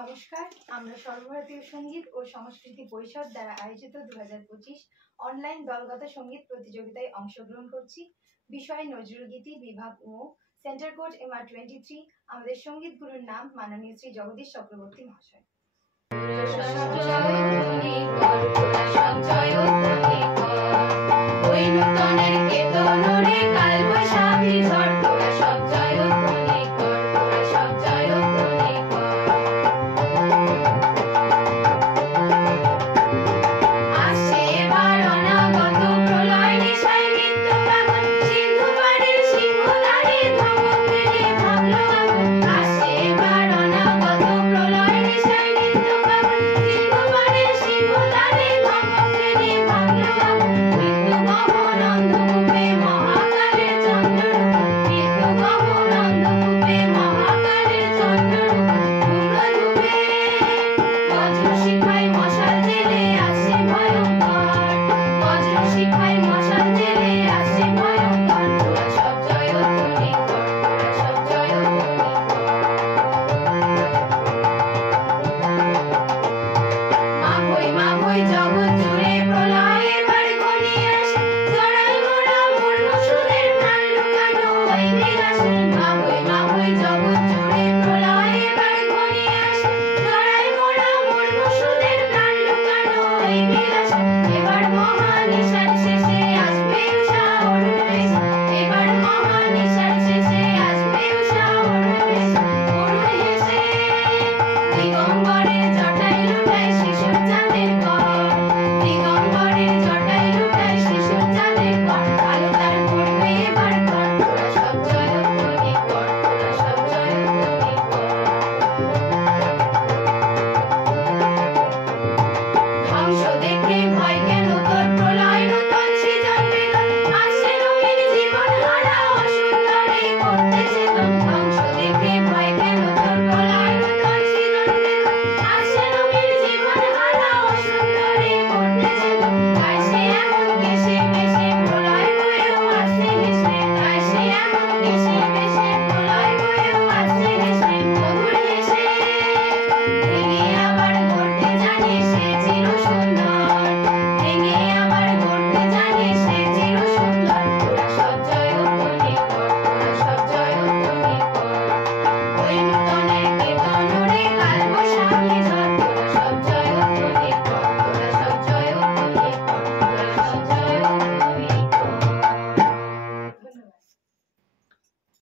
নমস্কার, আমরা সর্বভারতীয় সঙ্গীত ও সংস্কৃতি পরিষদ দ্বারা আয়োজিত 2025 অনলাইন দলগত সঙ্গীত প্রতিযোগিতায় অংশগ্রহণ করছি। বিষয় নজরুলগীতি বিভাগ ও সেন্টার কোড MR23। আমাদের সঙ্গীত গুরুর নাম মাননীয় শ্রী জগদীশ চক্রবর্তী মহাশয়। ওই নূতনের কেতন রে কাল বৈশাখী ঝড়